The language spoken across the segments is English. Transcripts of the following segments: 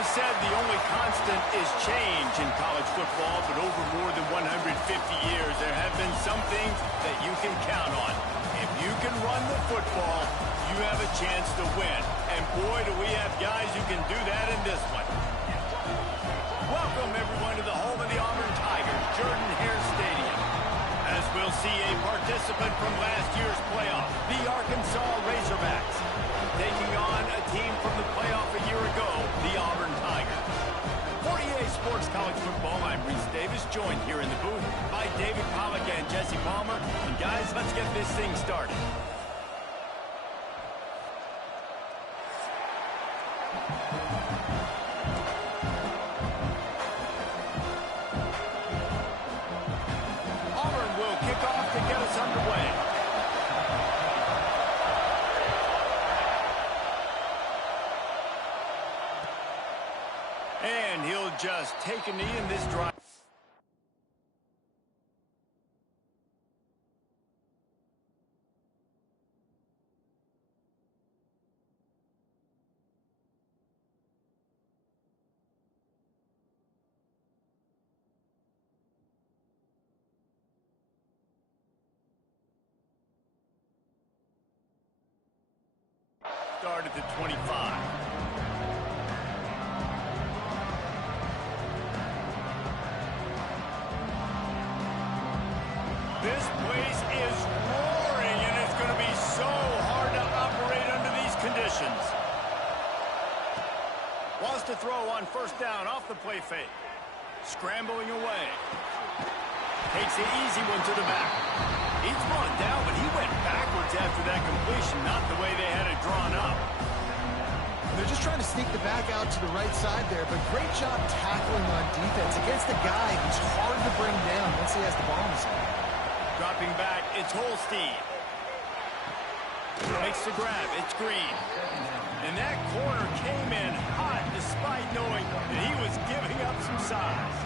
always said the only constant is change in college football, but over more than 150 years, there have been some things that you can count on. If you can run the football, you have a chance to win. And boy, do we have guys who can do that in this one. Welcome, everyone, to the home of the Auburn Tigers, Jordan-Hare Stadium. As we'll see a participant from last year's playoff, the Arkansas Razorbacks, taking on a team from the playoff a year ago, the Auburn Tigers. For EA Sports College Football, I'm Reese Davis, joined here in the booth by David Pollack and Jesse Palmer. And guys, let's get this thing started. Auburn will kick off to get us underway. And he'll just take a knee in this drive. Start at the 25. This place is roaring, and it's going to be so hard to operate under these conditions. Wants to throw on first down off the play fake. Scrambling away. Takes the easy one to the back. He's brought down, but he went backwards after that completion, not the way they had it drawn up. They're just trying to sneak the back out to the right side there, but great job tackling on defense against the guy who's hard to bring down once he has the ball in his hand. Dropping back, it's Holstein. Makes the grab, it's Green. And that corner came in hot despite knowing that he was giving up some size.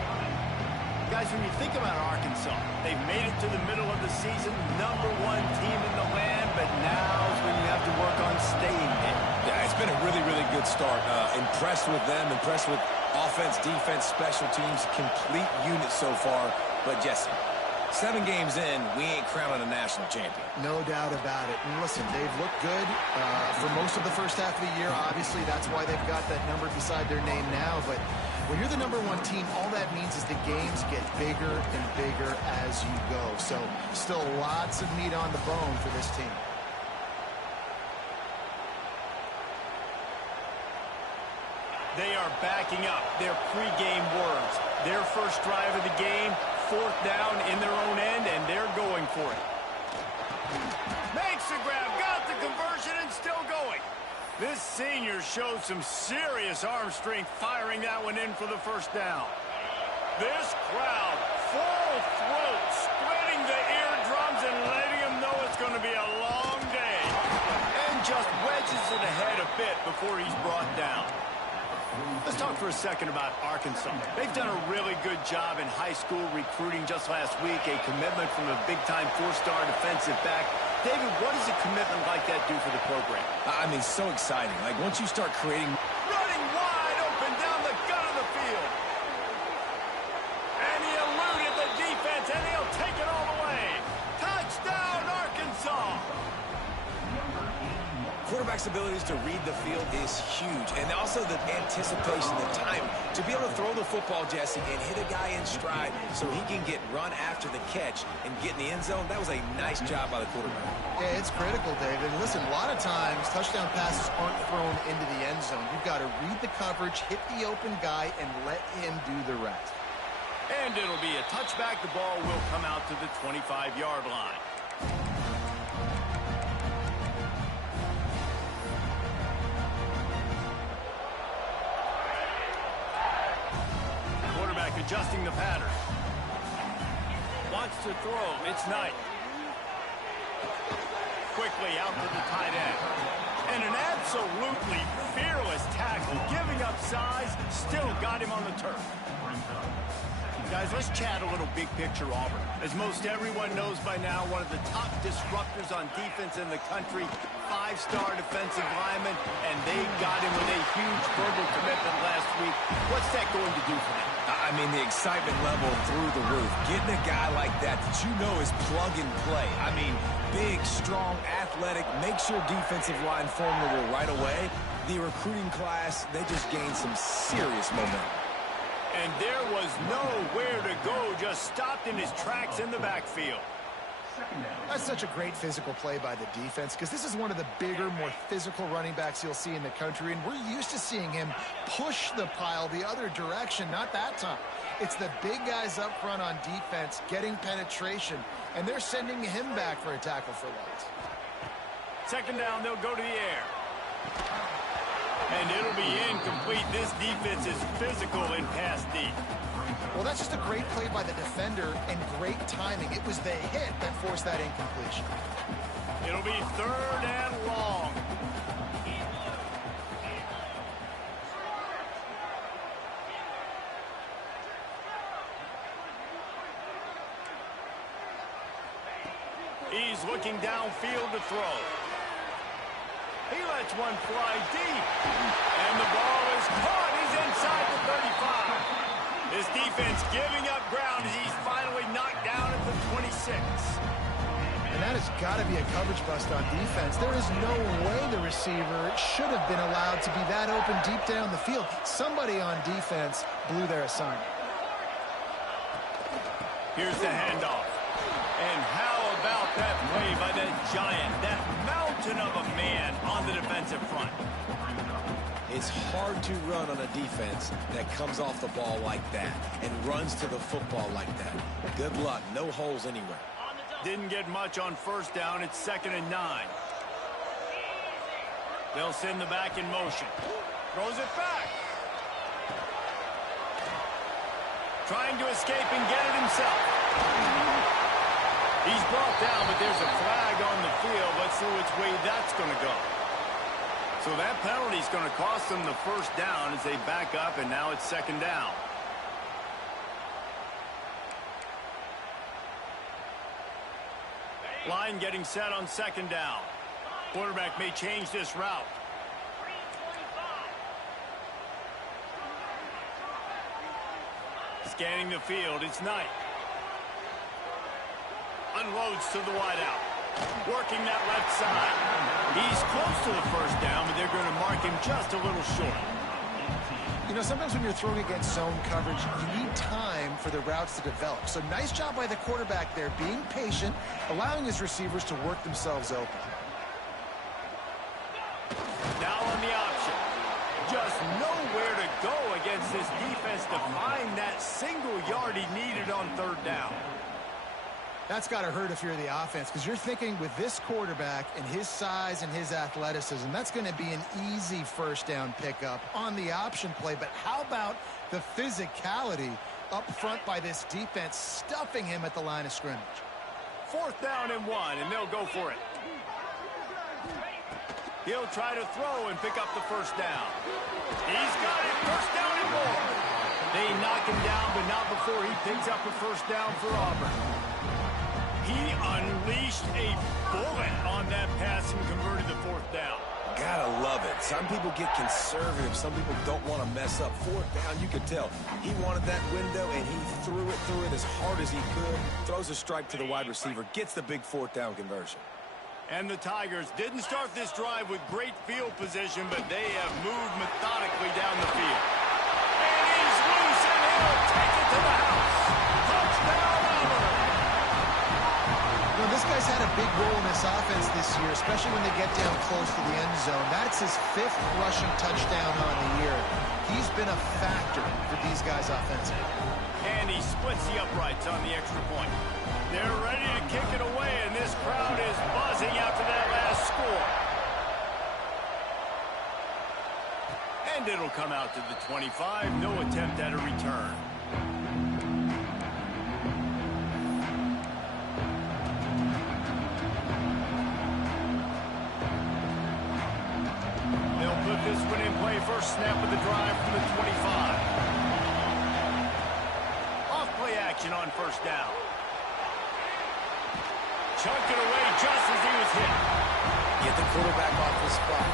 Guys, when you think about Arkansas, they've made it to the middle of the season, #1 team in the land, but now's when you have to work on staying there. Yeah, it's been a really, really good start. Impressed with them, impressed with offense, defense, special teams, complete unit so far. But Jesse, 7 games in, we ain't crowning a national champion. No doubt about it. And listen, they've looked good for most of the first half of the year. Obviously, that's why they've got that number beside their name now. But when you're the #1 team, all that means is the games get bigger and bigger as you go. So still lots of meat on the bone for this team. They are backing up their pregame words. Their first drive of the game, 4th down in their own end, and they're going for it. Makes the grab, got the conversion, and still going. This senior showed some serious arm strength firing that one in for the first down. This crowd, full throat, splitting the eardrums and letting them know it's going to be a long day. And just wedges it ahead a bit before he's brought down. Let's talk for a second about Arkansas. They've done a really good job in high school recruiting just last week, a commitment from a big-time 4-star defensive back. David, what does a commitment like that do for the program? I mean, so exciting. Like, once you start creating... Running wide open down the gut of the field. And he eluded the defense, and he'll take it all the way. Touchdown, Arkansas! Quarterback's abilities to read the field is huge. And also the anticipation, the time to be able to throw the football, Jesse, and hit a guy in stride so he can get run after the catch and get in the end zone. That was a nice job by the quarterback. Yeah, it's critical, David. Listen, a lot of times touchdown passes aren't thrown into the end zone. You've got to read the coverage, hit the open guy, and let him do the rest. And it'll be a touchback. The ball will come out to the 25-yard line. Adjusting the pattern. Wants to throw. It's Knight. Quickly out to the tight end. And an absolutely fearless tackle, giving up size, still got him on the turf. Guys, let's chat a little big picture Auburn. As most everyone knows by now, one of the top disruptors on defense in the country, 5-star defensive lineman, and they got him with a huge verbal commitment last week. What's that going to do for them? I mean, the excitement level through the roof. Getting a guy like that you know is plug and play. I mean, big, strong, athletic, makes your defensive line formidable right away. The recruiting class, they just gained some serious momentum. And there was nowhere to go, just stopped in his tracks in the backfield. That's such a great physical play by the defense because this is one of the bigger, more physical running backs you'll see in the country, and we're used to seeing him push the pile the other direction. Not that time. It's the big guys up front on defense getting penetration, and they're sending him back for a tackle for loss. Second down, they'll go to the air. And it'll be incomplete. This defense is physical in pass deep. Well, that's just a great play by the defender and great timing. It was the hit that forced that incompletion. It'll be third and long. He's looking downfield to throw. He lets one fly deep. And the ball is caught. He's inside the 35. This defense giving up ground as he's finally knocked down at the 26. And that has got to be a coverage bust on defense. There is no way the receiver should have been allowed to be that open deep down the field. Somebody on defense blew their assignment. Here's the handoff. And how about that play by that giant, that mountain of a man on the defensive front? It's hard to run on a defense that comes off the ball like that and runs to the football like that. Good luck. No holes anywhere. Didn't get much on first down. It's 2nd and 9. They'll send the back in motion. Throws it back. Trying to escape and get it himself. He's brought down, but there's a flag on the field. Let's see which way that's going to go. So that penalty is going to cost them the first down as they back up, and now it's 2nd down. Line getting set on 2nd down. Quarterback may change this route. Scanning the field, it's Knight. Unloads to the wideout. Working that left side. He's close to the first down, but they're going to mark him just a little short. You know, sometimes when you're throwing against zone coverage, you need time for the routes to develop. So nice job by the quarterback there, being patient, allowing his receivers to work themselves open. Now on the option. Just nowhere to go against this defense to find that single yard he needed on 3rd down. That's got to hurt if you're the offense, because you're thinking with this quarterback and his size and his athleticism, that's going to be an easy first down pickup on the option play. But how about the physicality up front by this defense, stuffing him at the line of scrimmage? 4th down and 1, and they'll go for it. He'll try to throw and pick up the first down. He's got it. First down and more. They knock him down, but not before he picks up a first down for Auburn. He unleashed a bullet on that pass and converted the 4th down. Gotta love it. Some people get conservative. Some people don't want to mess up. 4th down, you could tell. He wanted that window, and he threw it through it as hard as he could. Throws a strike to the wide receiver. Gets the big 4th down conversion. And the Tigers didn't start this drive with great field position, but they have moved methodically down the field. And he's loose, and he'll take it to the house. Touchdown, Auburn. You know, this guy's had a big role in this offense this year, especially when they get down close to the end zone. That's his 5th rushing touchdown on the year. He's been a factor for these guys offensively. And he splits the uprights on the extra point. They're ready to kick it away, and this crowd is buzzing after that last score. And it'll come out to the 25. No attempt at a return. They'll put this one in play. First snap of the drive from the 25. Off play action on first down. Chunked it away just as he was hit. Get the quarterback off his spot.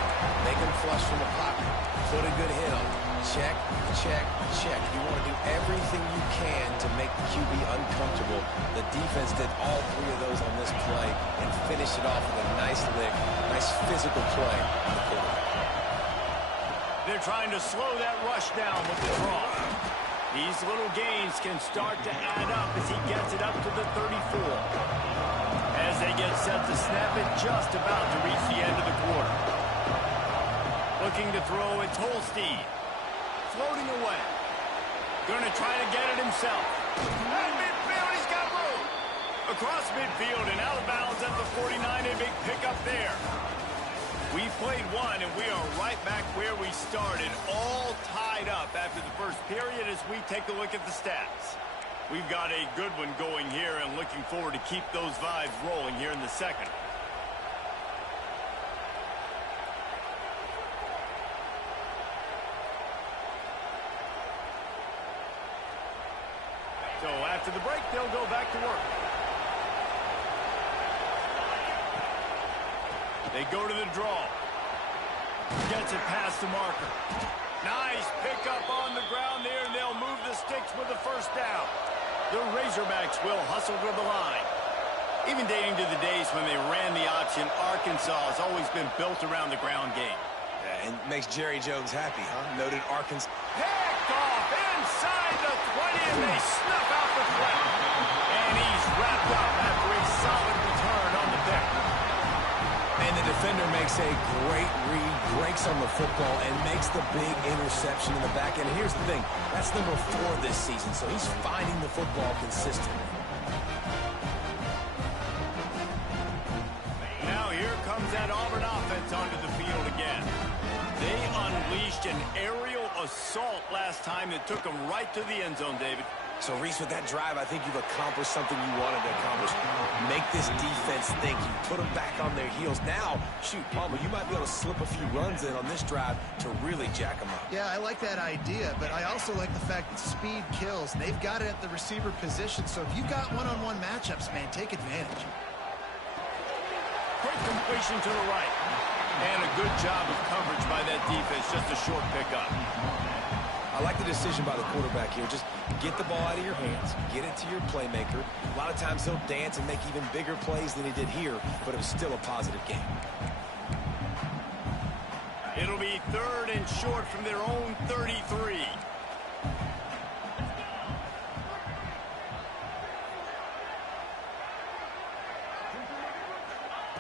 Make him flush from the pocket. Put a good hit on him. Check, check, check. You want to do everything you can to make the QB uncomfortable. The defense did all three of those on this play and finished it off with a nice lick, nice physical play on the quarterback. They're trying to slow that rush down with the draw. These little gains can start to add up as he gets it up to the 34. As they get set to snap it, just about to reach the end of the quarter. Looking to throw, it's Holstein. Floating away. Going to try to get it himself. At midfield, he's got room. Across midfield and out of bounds at the 49, a big pickup there. We played one, and we are right back where we started, all tied up after the first period as we take a look at the stats. We've got a good one going here and looking forward to keep those vibes rolling here in the second. So after the break, they'll go back to work. They go to the draw. Gets it past the marker. Nice pickup on the ground there, and they'll move the sticks with the first down. The Razorbacks will hustle to the line. Even dating to the days when they ran the option, Arkansas has always been built around the ground game. Yeah, and makes Jerry Jones happy, huh? Noted Arkansas. Picked off inside the 20, and they snuff out the flat. And he's wrapped up after a solid return on the pick. And the defender makes a great read, breaks on the football, and makes the big interception in the back end. Here's the thing, that's number 4 this season, so he's finding the football consistently. Now here comes that Auburn offense onto the field again. They unleashed an aerial assault last time that took them right to the end zone, David. So, Reese, with that drive, I think you've accomplished something you wanted to accomplish. Make this defense think. You put them back on their heels. Now, shoot, Palmer, you might be able to slip a few runs in on this drive to really jack them up. Yeah, I like that idea, but I also like the fact that speed kills. And they've got it at the receiver position, so if you've got one-on-one matchups, man, take advantage. Quick completion to the right. And a good job of coverage by that defense. Just a short pickup. I like the decision by the quarterback here. Just get the ball out of your hands, get it to your playmaker. A lot of times he'll dance and make even bigger plays than he did here, but it was still a positive game. It'll be 3rd and short from their own 33.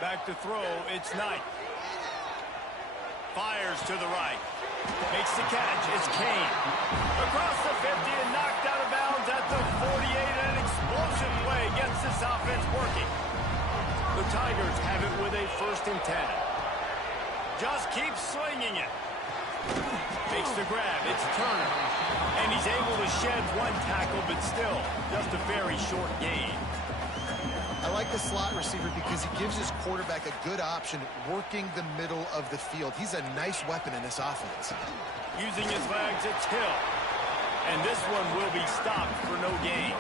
Back to throw, it's Knight. Fires to the right. Makes the catch. It's Kane. Across the 50 and knocked out of bounds at the 48. An explosive play gets this offense working. The Tigers have it with a 1st and 10. Just keep slinging it. Makes the grab. It's Turner. And he's able to shed one tackle, but still just a very short gain. I like the slot receiver because he gives his quarterback a good option working the middle of the field. He's a nice weapon in this offense. Using his legs, it's Hill. And this one will be stopped for no gain.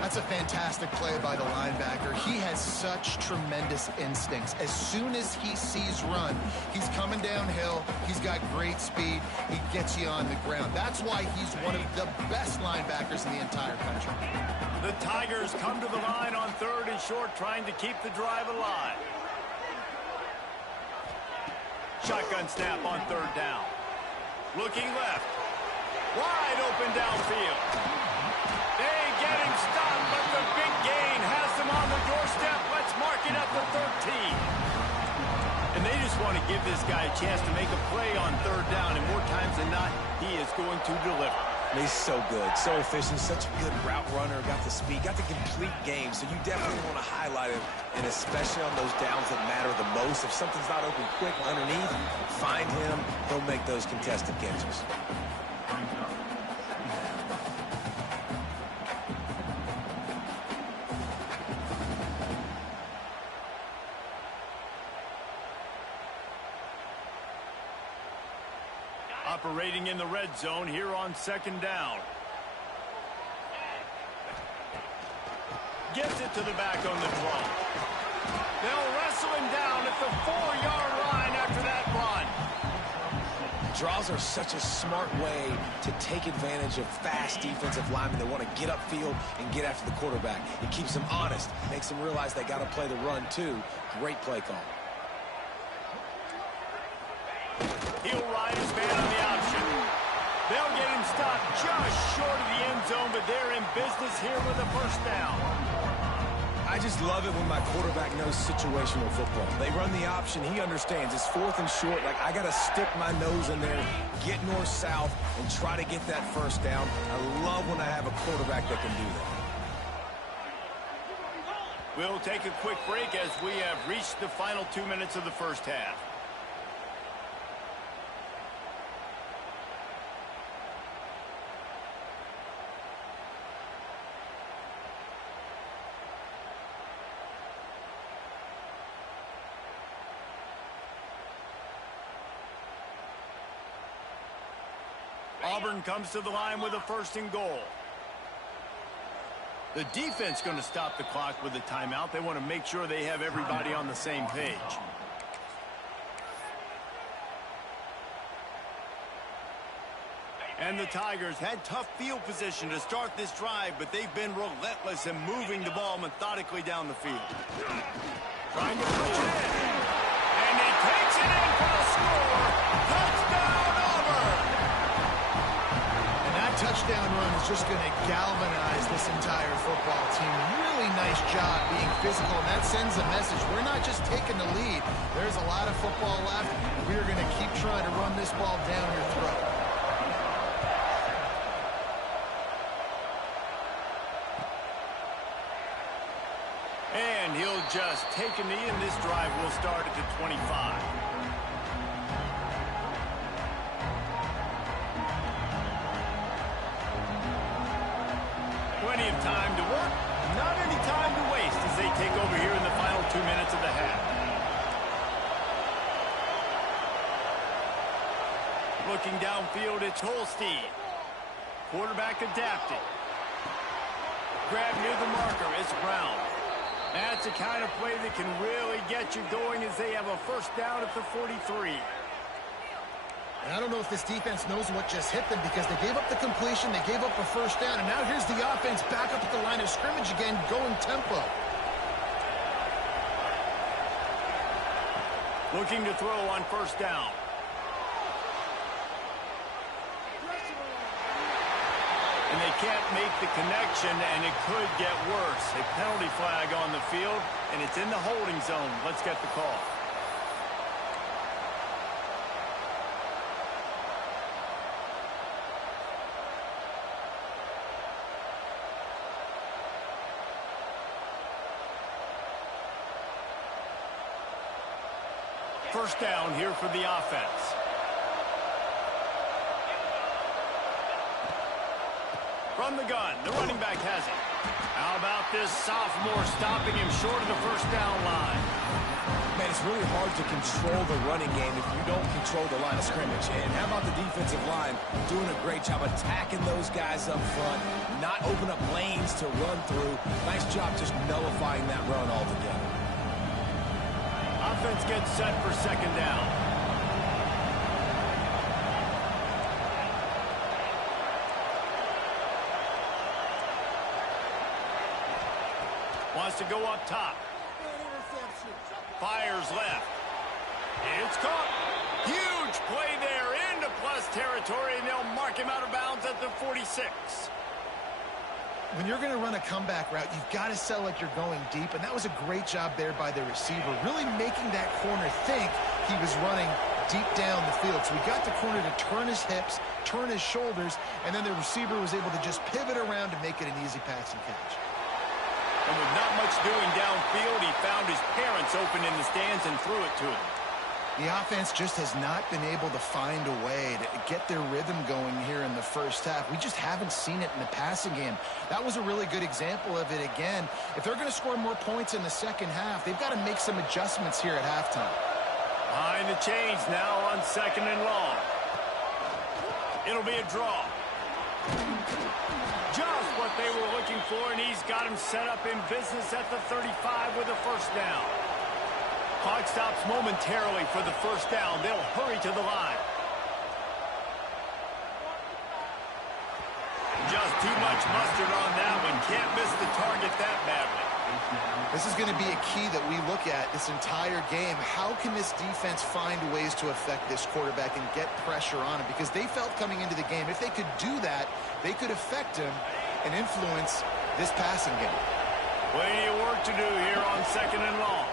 That's a fantastic play by the linebacker. He has such tremendous instincts. As soon as he sees run, he's coming downhill. He's got great speed. He gets you on the ground. That's why he's one of the best linebackers in the entire country. The Tigers come to the line on 3rd and short, trying to keep the drive alive. Shotgun snap on 3rd down. Looking left. Wide open downfield. They get him stopped, but the big gain has them on the doorstep. Let's mark it at the 13. And they just want to give this guy a chance to make a play on 3rd down, and more times than not, he is going to deliver. He's so good, so efficient, such a good route runner, got the speed, got the complete game, so you definitely want to highlight him, and especially on those downs that matter the most. If something's not open quick underneath, find him, he'll make those contested catches. operating in the red zone here on second down. Gets it to the back on the 12. They'll wrestle him down at the 4-yard line after that run. Draws are such a smart way to take advantage of fast defensive linemen that want to get upfield and get after the quarterback. It keeps them honest, makes them realize they got to play the run too. Great play call. He'll ride his man on the option. They'll get him stopped just short of the end zone, but they're in business here with a first down. I just love it when my quarterback knows situational football. They run the option. He understands. It's 4th and short. Like, I got to stick my nose in there, get north-south, and try to get that first down. I love when I have a quarterback that can do that. We'll take a quick break as we have reached the final 2 minutes of the first half. Auburn comes to the line with a 1st and goal. The defense going to stop the clock with a timeout. They want to make sure they have everybody on the same page. And the Tigers had tough field position to start this drive, but they've been relentless in moving the ball methodically down the field. Trying to push it in. And he takes it in for the score. Touchdown, Auburn! Touchdown run is just going to galvanize this entire football team. Really nice job being physical, and that sends a message. We're not just taking the lead. There's a lot of football left. We are going to keep trying to run this ball down your throat. And he'll just take a knee, and this drive will start at the 25. Plenty of time to work, not any time to waste as they take over here in the final 2 minutes of the half. Looking downfield, it's Holstein. Quarterback adapting. Grab near the marker, it's Brown. That's the kind of play that can really get you going as they have a first down at the 43. And I don't know if this defense knows what just hit them because they gave up the completion, they gave up a first down, and now here's the offense back up at the line of scrimmage again, going tempo. Looking to throw on first down. And they can't make the connection, and it could get worse. A penalty flag on the field, and it's in the holding zone. Let's get the call. First down here for the offense. From the gun, the running back has it. How about this sophomore stopping him short of the first down line? Man, it's really hard to control the running game if you don't control the line of scrimmage. And how about the defensive line doing a great job attacking those guys up front, not open up lanes to run through. Nice job just nullifying that run altogether. Offense gets set for second down. Wants to go up top. Fires left. It's caught. Huge play there into plus territory, and they'll mark him out of bounds at the 46. When you're going to run a comeback route, you've got to sell like you're going deep, and that was a great job there by the receiver, really making that corner think he was running deep down the field. So we got the corner to turn his hips, turn his shoulders, and then the receiver was able to just pivot around to make it an easy pass and catch. And with not much doing downfield, he found his parents open in the stands and threw it to him. The offense just has not been able to find a way to get their rhythm going here in the first half. We just haven't seen it in the passing game. That was a really good example of it again. If they're going to score more points in the second half, they've got to make some adjustments here at halftime. Behind the chains now on second and long. It'll be a draw. Just what they were looking for, and he's got him set up in business at the 35 with a first down. Clock stops momentarily for the first down. They'll hurry to the line. Just too much mustard on that one. Can't miss the target that badly. This is going to be a key that we look at this entire game. How can this defense find ways to affect this quarterback and get pressure on him? Because they felt coming into the game, if they could do that, they could affect him and influence this passing game. Plenty of work to do here on 2nd and long.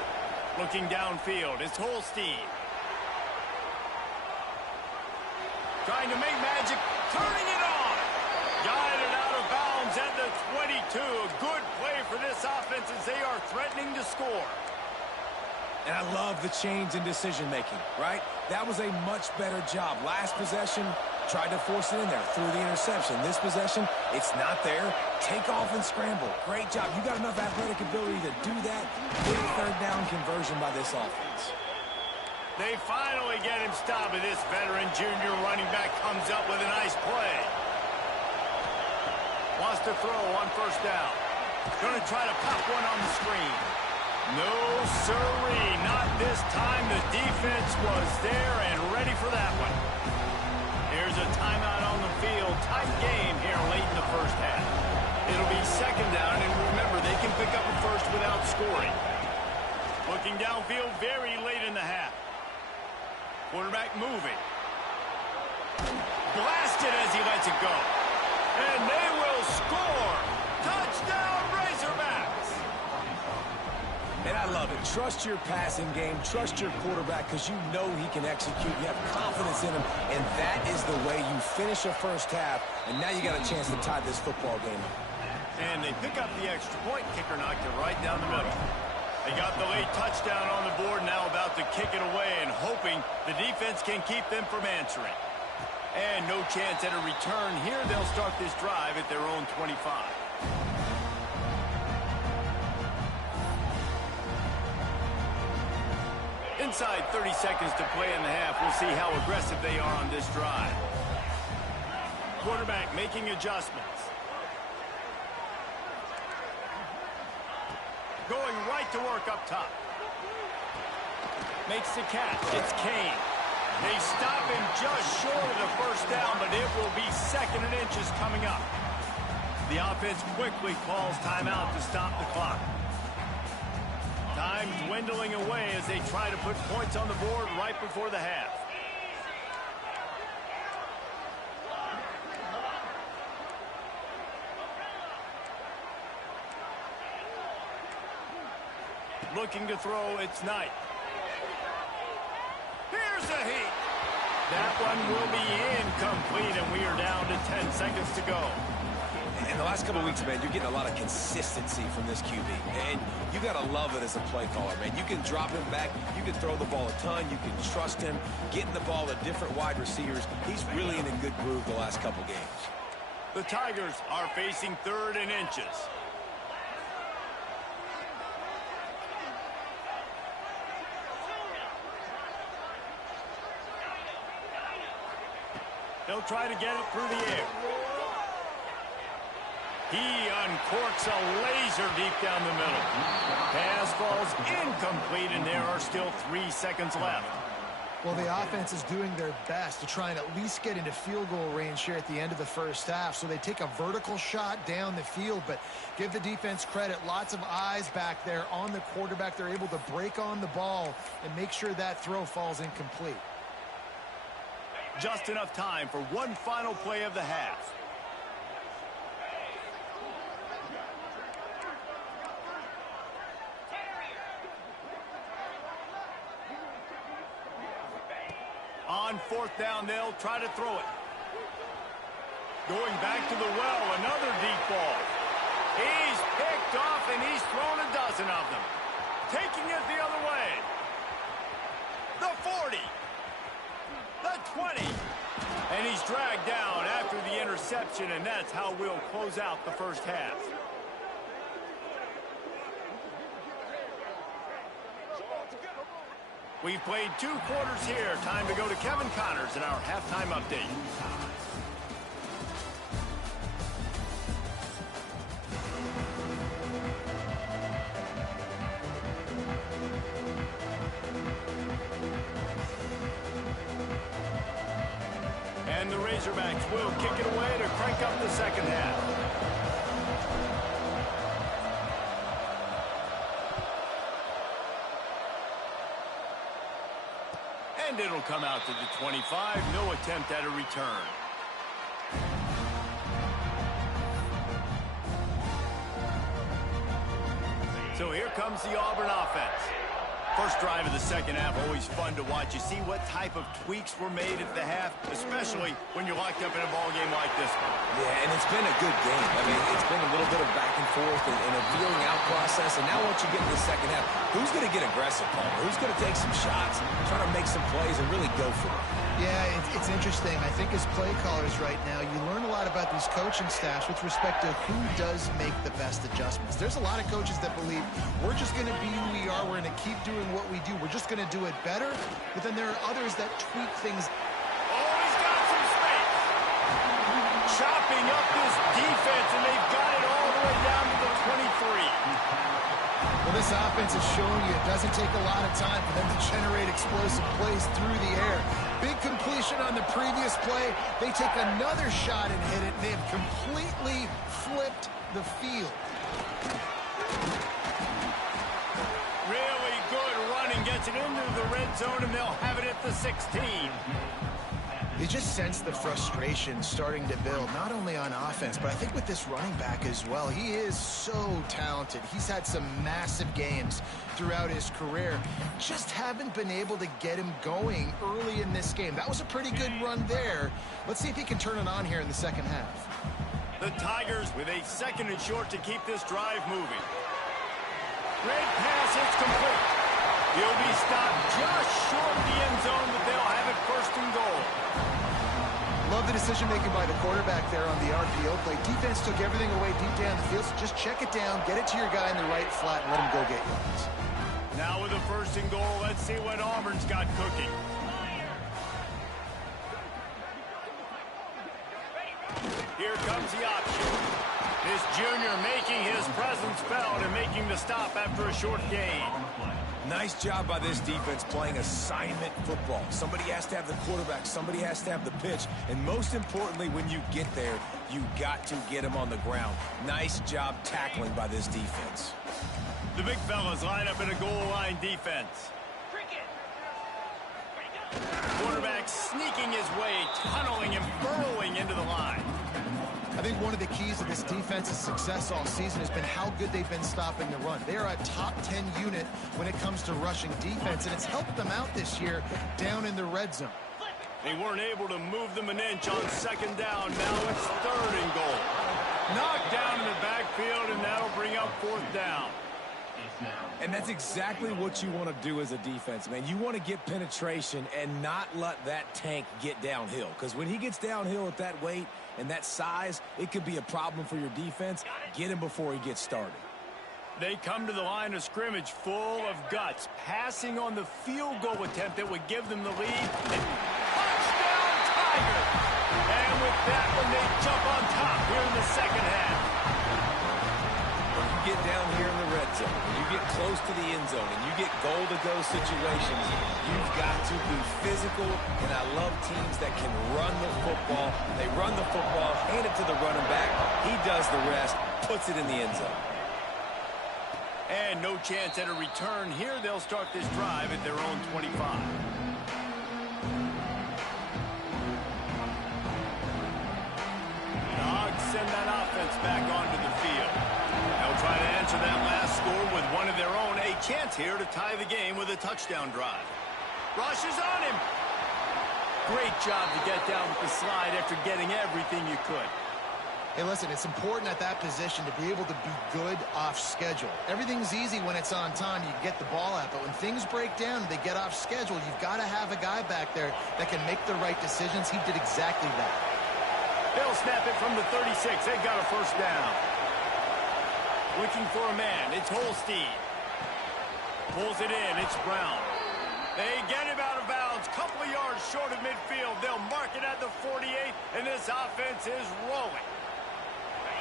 Looking downfield, it's Holstein. Trying to make magic, turning it on. Guided out of bounds at the 22. A good play for this offense as they are threatening to score. And I love the change in decision-making, right? That was a much better job. Last possession, tried to force it in there through the interception. This possession, it's not there. Take off and scramble. Great job. You got enough athletic ability to do that. Big third down conversion by this offense. They finally get him stopped, and this veteran junior running back comes up with a nice play. Wants to throw on first down. Going to try to pop one on the screen. No, sirree, not this time. The defense was there and ready for that one. Here's a timeout on the field. Tight game here late in the first half. It'll be 2nd down, and remember, they can pick up a first without scoring. Looking downfield very late in the half. Quarterback moving. Blasted as he lets it go. And they will score. Touchdown, Razorbacks. And I love it. Trust your passing game. Trust your quarterback because you know he can execute. You have confidence in him, and that is the way you finish a first half, and now you got a chance to tie this football game up. And they pick up the extra point. Kicker knocked it right down the middle. They got the late touchdown on the board, now about to kick it away and hoping the defense can keep them from answering. And no chance at a return here. They'll start this drive at their own 25. Inside 30 seconds to play in the half. We'll see how aggressive they are on this drive. Quarterback making adjustments. Going right to work up top. Makes the catch. It's Kane. They stop him just short of the first down, but it will be 2nd and inches coming up. The offense quickly calls timeout to stop the clock. Time dwindling away as they try to put points on the board right before the half. Looking to throw, it's Knight. Here's a heat. That one will be incomplete, and we are down to 10 seconds to go. In the last couple of weeks, man, you're getting a lot of consistency from this QB. And you got to love it as a play caller, man. You can drop him back. You can throw the ball a ton. You can trust him. Getting the ball to different wide receivers. He's really in a good groove the last couple games. The Tigers are facing 3rd and inches. They'll try to get it through the air. He uncorks a laser deep down the middle. Pass falls incomplete, and there are still 3 seconds left. Well, the offense is doing their best to try and at least get into field goal range here at the end of the first half. So they take a vertical shot down the field, but give the defense credit. Lots of eyes back there on the quarterback. They're able to break on the ball and make sure that throw falls incomplete. Just enough time for one final play of the half. On 4th down, they'll try to throw it. Going back to the well, another deep ball. He's picked off, and he's thrown a dozen of them. Taking it the other way. The 40. The 20. And he's dragged down after the interception, and that's how we'll close out the first half. We've played 2 quarters here. Time to go to Kevin Connors in our halftime update. And the Razorbacks will kick it away to crank up the second half. And it'll come out to the 25. No attempt at a return. So here comes the Auburn offense. First drive of the second half, always fun to watch. You see what type of tweaks were made at the half, especially when you're locked up in a ball game like this one. Yeah, and it's been a good game. I mean, it's been a little bit of back and forth and a feeling out process. And now once you get in the second half, who's going to get aggressive, Palmer? Who's going to take some shots, try to make some plays, and really go for it? Yeah, it's interesting. I think as play callers right now, you learn a lot about these coaching staffs with respect to who does make the best adjustments. There's a lot of coaches that believe we're just going to be who we are. We're going to keep doing what we do. We're just going to do it better. But then there are others that tweak things. Oh, he's got some space. Chopping up this defense, and they've got it all the way down to the 23. Well, this offense has shown you it doesn't take a lot of time for them to generate explosive plays through the air. Big completion on the previous play. They take another shot and hit it. They have completely flipped the field. Really good running, gets it into the red zone, and they'll have it at the 16. You just sense the frustration starting to build, not only on offense, but I think with this running back as well. He is so talented. He's had some massive games throughout his career. Just haven't been able to get him going early in this game. That was a pretty good run there. Let's see if he can turn it on here in the second half. The Tigers with a 2nd and short to keep this drive moving. Great pass, it's complete. He'll be stopped just short of the end zone, but they'll have it 1st and goal. Love the decision-making by the quarterback there on the RPO play. Defense took everything away deep down the field, so just check it down, get it to your guy in the right flat, and let him go get yards. Now with a 1st and goal, let's see what Auburn's got cooking. Here comes the option. This junior making his presence felt and making the stop after a short gain. Nice job by this defense playing assignment football. Somebody has to have the quarterback. Somebody has to have the pitch. And most importantly, when you get there, you got to get him on the ground. Nice job tackling by this defense. The big fellas line up in a goal line defense. Quarterback sneaking his way, tunneling and burrowing into the line. I think one of the keys to this defense's success all season has been how good they've been stopping the run. They are a top 10 unit when it comes to rushing defense, and it's helped them out this year down in the red zone. They weren't able to move them an inch on 2nd down. Now it's 3rd and goal. Knocked down in the backfield, and that'll bring up 4th down. And that's exactly what you want to do as a defense, man. You want to get penetration and not let that tank get downhill. Because when he gets downhill at that weight and that size, it could be a problem for your defense. Get him before he gets started. They come to the line of scrimmage full of guts, passing on the field goal attempt that would give them the lead. And touchdown, Tigers! And with that one, they jump on top here in the second half. You get down here in the red zone, you get close to the end zone, and you get goal-to-go situations, you've got to be physical, and I love teams that can run the football. They run the football, hand it to the running back, he does the rest, puts it in the end zone. And no chance at a return here. They'll start this drive at their own 25. The Hogs send that offense back onto the field. They'll try to answer that last score with one of their own. A chance here to tie the game with a touchdown drive. Rush is on him. Great job to get down with the slide after getting everything you could. Hey, listen, it's important at that position to be able to be good off schedule. Everything's easy when it's on time. You get the ball out. But when things break down, they get off schedule. You've got to have a guy back there that can make the right decisions. He did exactly that. They'll snap it from the 36. They got a 1st down. Looking for a man. It's Holstein. Pulls it in. It's Brown. They get him out of bounds, couple of yards short of midfield. They'll mark it at the 48, and this offense is rolling.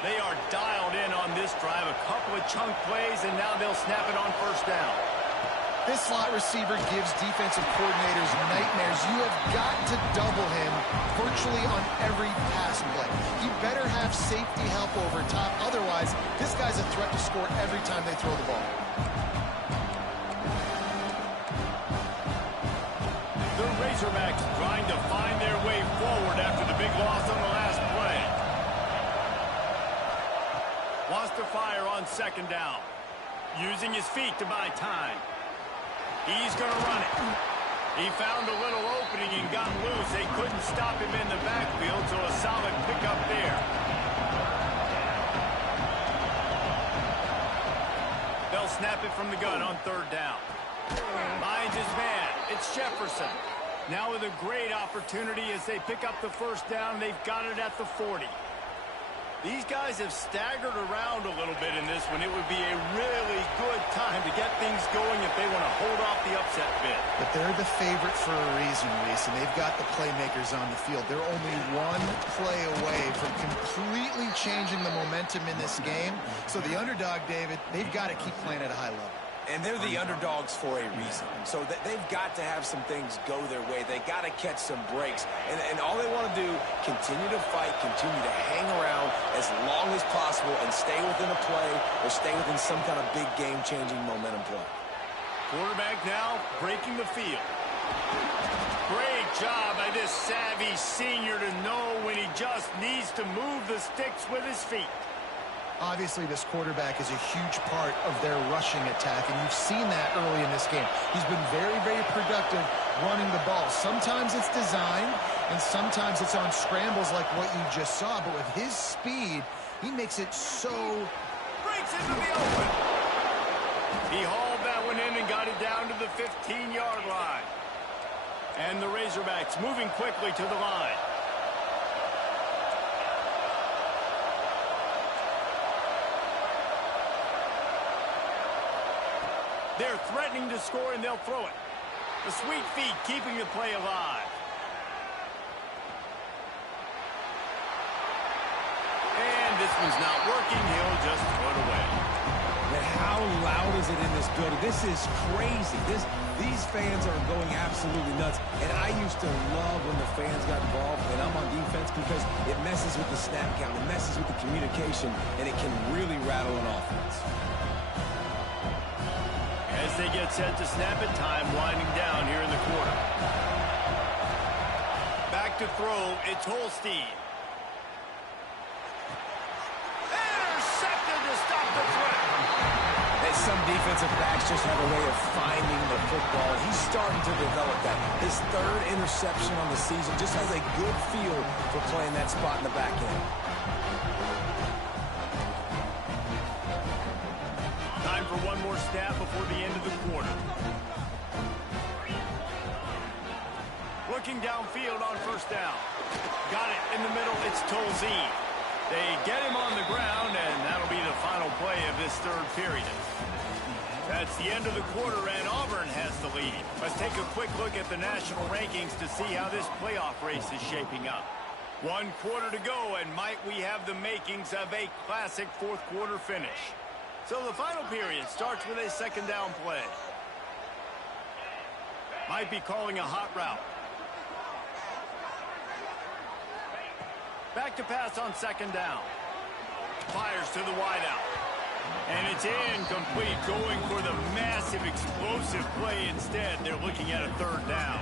They are dialed in on this drive, a couple of chunk plays, and now they'll snap it on first down. This slot receiver gives defensive coordinators nightmares. You have got to double him virtually on every pass play. He better have safety help over top. Otherwise, this guy's a threat to score every time they throw the ball. The Razorbacks trying to find their way forward after the big loss on the last play. Wants to fire on second down. Using his feet to buy time. He's going to run it. He found a little opening and got loose. They couldn't stop him in the backfield, so a solid pickup there. They'll snap it from the gun on third down. Finds his man. It's Jefferson. Now with a great opportunity as they pick up the first down. They've got it at the 40. These guys have staggered around a little bit in this one. It would be a really good time to get things going if they want to hold off the upset bid. But they're the favorite for a reason, Reese, and they've got the playmakers on the field. They're only one play away from completely changing the momentum in this game. So the underdog, David, they've got to keep playing at a high level. And they're the underdogs for a reason. So they've got to have some things go their way. They got to catch some breaks. And all they want to do, continue to fight, continue to hang around as long as possible and stay within a play or stay within some kind of big game-changing momentum play. Quarterback now breaking the field. Great job by this savvy senior to know when he just needs to move the sticks with his feet. Obviously, this quarterback is a huge part of their rushing attack, and you've seen that early in this game. He's been very, very productive running the ball. Sometimes it's designed, and sometimes it's on scrambles like what you just saw. But with his speed, he makes it so... Breaks into the open. He hauled that one in and got it down to the 15-yard line. And the Razorbacks moving quickly to the line. They're threatening to score, and they'll throw it. The sweet feet keeping the play alive. And this one's not working. He'll just throw it away. And how loud is it in this building? This is crazy. These fans are going absolutely nuts. And I used to love when the fans got involved, and I'm on defense, because it messes with the snap count. It messes with the communication, and it can really rattle an offense. As they get set to snap it, time winding down here in the quarter. Back to throw, it's Holstein. Intercepted to stop the threat. And some defensive backs just have a way of finding the football. He's starting to develop that. His third interception on the season just has a good feel for playing that spot in the back end. Time for one more snap before the end of the quarter. Looking downfield on first down. Got it in the middle. It's Tolzien. They get him on the ground, and that'll be the final play of this third period. That's the end of the quarter, and Auburn has the lead. Let's take a quick look at the national rankings to see how this playoff race is shaping up. 1 quarter to go, and might we have the makings of a classic fourth quarter finish. So the final period starts with a second down play. Might be calling a hot route. Back to pass on second down. Fires to the wideout. And it's incomplete, going for the massive explosive play instead. They're looking at a third down.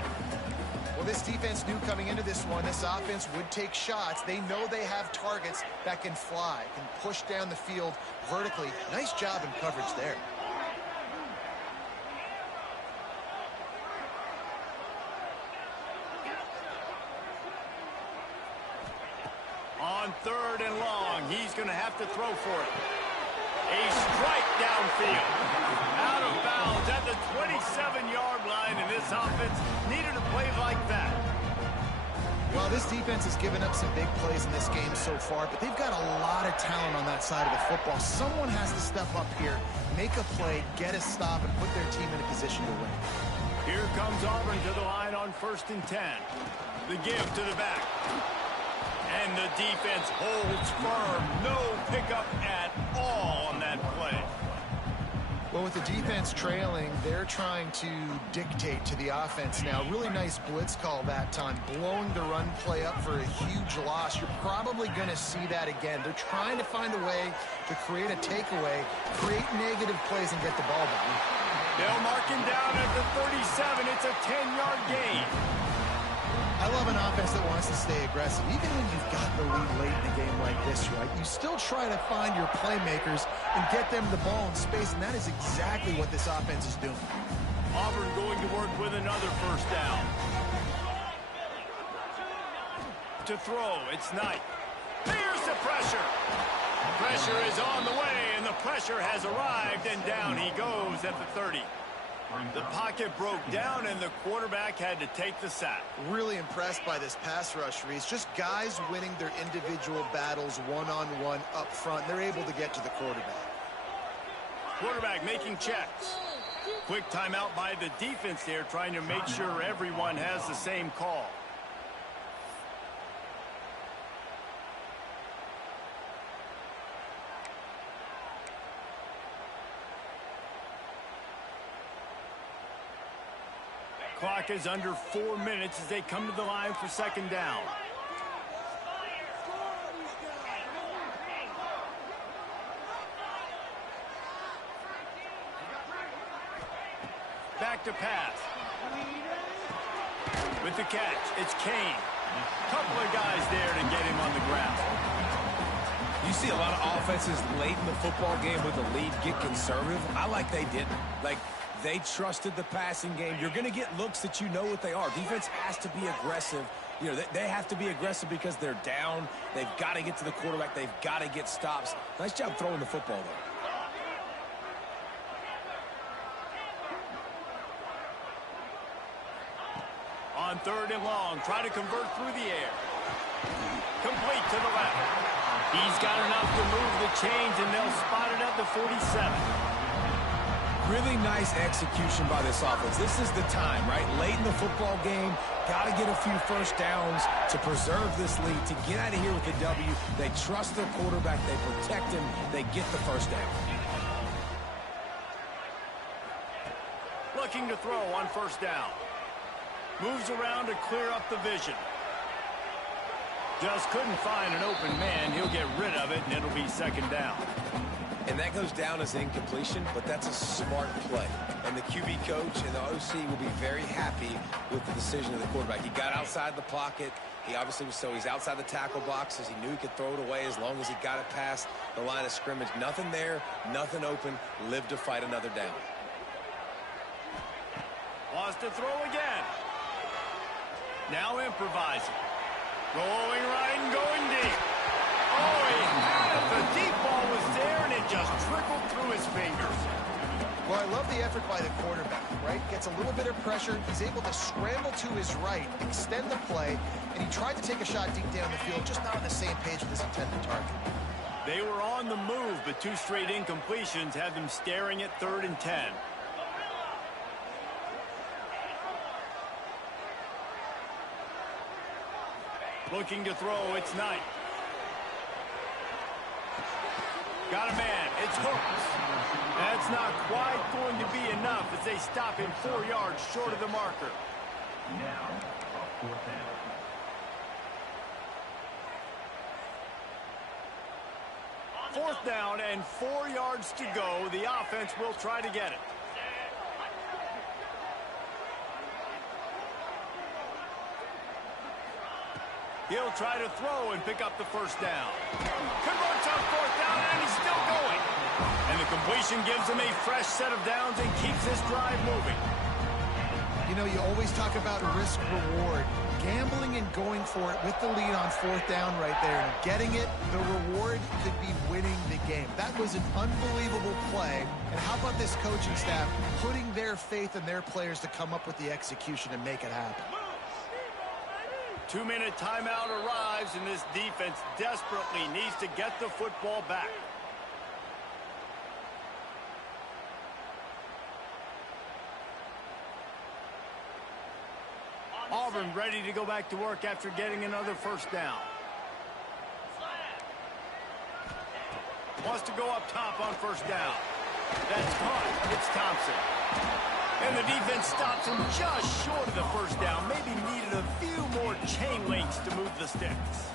Well, this defense knew coming into this one, this offense would take shots. They know they have targets that can fly, can push down the field vertically. Nice job in coverage there. On third and long, he's going to have to throw for it. A strike downfield. Out of bounds at the 27-yard line, and this offense needed a play like that. Well, this defense has given up some big plays in this game so far, but they've got a lot of talent on that side of the football. Someone has to step up here, make a play, get a stop, and put their team in a position to win. Here comes Auburn to the line on 1st and 10. The give to the back. And the defense holds firm. No pickup at all on that play. Well, with the defense trailing, they're trying to dictate to the offense now. Really nice blitz call that time, blowing the run play up for a huge loss. You're probably going to see that again. They're trying to find a way to create a takeaway, create negative plays, and get the ball back. They'll mark him down at the 37. It's a 10-yard gain. I love an offense that wants to stay aggressive. Even when you've got the lead late in a game like this, right, you still try to find your playmakers and get them the ball in space, and that is exactly what this offense is doing. Auburn going to work with another 1st down. To throw, it's Knight. Here's the pressure. Pressure is on the way, and the pressure has arrived, and down he goes at the 30. The pocket broke down, and the quarterback had to take the sack. Really impressed by this pass rush, Reese. Just guys winning their individual battles one-on-one up front. They're able to get to the quarterback. Quarterback making checks. Quick timeout by the defense there, trying to make sure everyone has the same call. Clock is under 4 minutes as they come to the line for 2nd down. Back to pass. With the catch, it's Kane. Couple of guys there to get him on the ground. You see a lot of offenses late in the football game with the lead get conservative. I like they didn't. Like, they trusted the passing game. You're going to get looks that you know what they are. Defense has to be aggressive. You know, they have to be aggressive because they're down. They've got to get to the quarterback. They've got to get stops. Nice job throwing the football, though. On 3rd and long, try to convert through the air. Complete to the left. He's got enough to move the chains, and they'll spot it at the 47. Really nice execution by this offense. This is the time, right? Late in the football game, got to get a few 1st downs to preserve this lead, to get out of here with a W. They trust their quarterback. They protect him. They get the 1st down. Looking to throw on 1st down. Moves around to clear up the vision. Just couldn't find an open man. He'll get rid of it, and it'll be 2nd down. And that goes down as an incompletion, but that's a smart play. And the QB coach and the OC will be very happy with the decision of the quarterback. He got outside the pocket. He obviously was, so he's outside the tackle boxes. He knew he could throw it away as long as he got it past the line of scrimmage. Nothing there, nothing open. Live to fight another down. Wants to throw again. Now improvising. Rolling right and going deep. Oh, he had it. The deep ball was there, and it just trickled through his fingers. Well, I love the effort by the quarterback, right? Gets a little bit of pressure. He's able to scramble to his right, extend the play, and he tried to take a shot deep down the field, just not on the same page with his intended target. They were on the move, but 2 straight incompletions had them staring at 3rd and 10. Looking to throw, it's Knight. Got a man, it's Hooks. That's not quite going to be enough as they stop him 4 yards short of the marker. Now, 4th down. Fourth down and 4 yards to go. The offense will try to get it. He'll try to throw and pick up the 1st down. Converts on 4th down, and he's still going. And the completion gives him a fresh set of downs and keeps this drive moving. You know, you always talk about risk-reward. Gambling and going for it with the lead on 4th down right there and getting it, the reward could be winning the game. That was an unbelievable play. And how about this coaching staff putting their faith in their players to come up with the execution and make it happen? 2-minute timeout arrives, and this defense desperately needs to get the football back. ready to go back to work after getting another first down. Wants to go up top on first down. That's caught. It's Thompson. And the defense stops him just short of the first down. Maybe needed a few more chain links to move the sticks.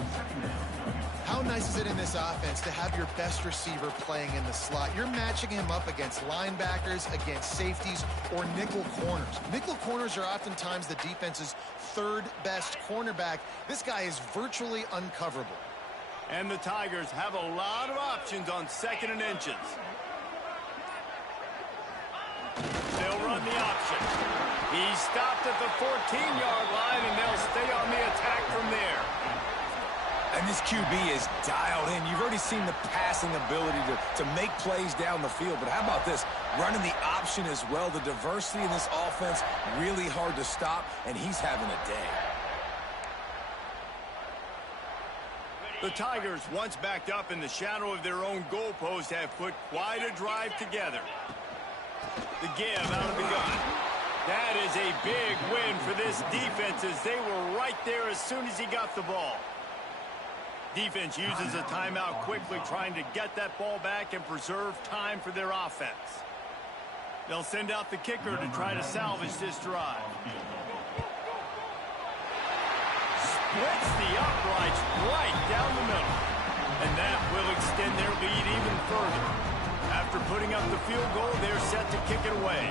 How nice is it in this offense to have your best receiver playing in the slot? You're matching him up against linebackers, against safeties, or nickel corners. Nickel corners are oftentimes the defense's third best cornerback. This guy is virtually uncoverable. And the Tigers have a lot of options on 2nd and inches. They'll run the option. He's stopped at the 14-yard line, and they'll stay on the attack from there. And this QB is dialed in. You've already seen the passing ability to make plays down the field. But how about this? Running the option as well. The diversity in this offense, really hard to stop, and he's having a day. The Tigers, once backed up in the shadow of their own goalpost, have put quite a drive together. The give out of the gun. That is a big win for this defense, as they were right there as soon as he got the ball. Defense uses a timeout quickly, trying to get that ball back and preserve time for their offense. They'll send out the kicker to try to salvage this drive. Splits the uprights right down the middle. And that will extend their lead even further. After putting up the field goal, they're set to kick it away.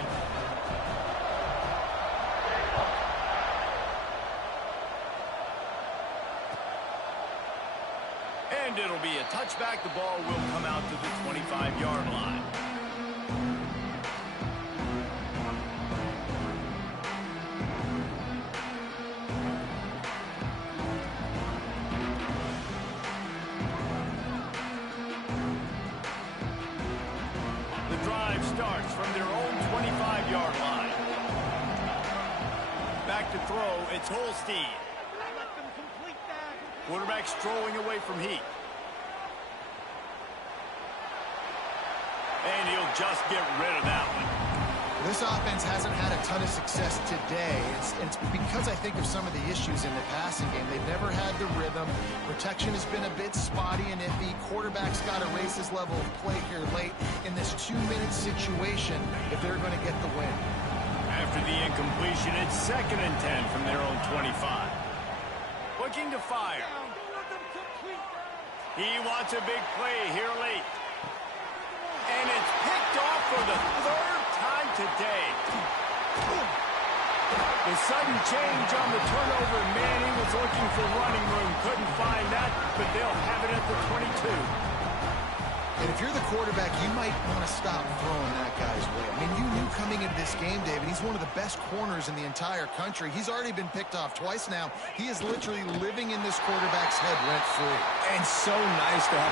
And it'll be a touchback. The ball will come out to the 25-yard line. The drive starts from their own 25-yard line. Back to throw, it's Holstein. Quarterback strolling away from Heat. And he'll just get rid of that one. This offense hasn't had a ton of success today. It's because I think of some of the issues in the passing game. They've never had the rhythm. Protection has been a bit spotty and iffy. Quarterback's got to raise his level of play here late in this 2-minute situation if they're going to get the win. After the incompletion, it's 2nd and 10 from their own 25. Looking to fire. He wants a big play here late. And it's picked off for the 3rd time today. The sudden change on the turnover. Manning was looking for running room. Couldn't find that, but they'll have it at the 22. And if you're the quarterback, you might want to stop throwing that guy's way. I mean, you knew coming into this game, David, he's one of the best corners in the entire country. He's already been picked off twice now. He is literally living in this quarterback's head rent-free. And so nice to have a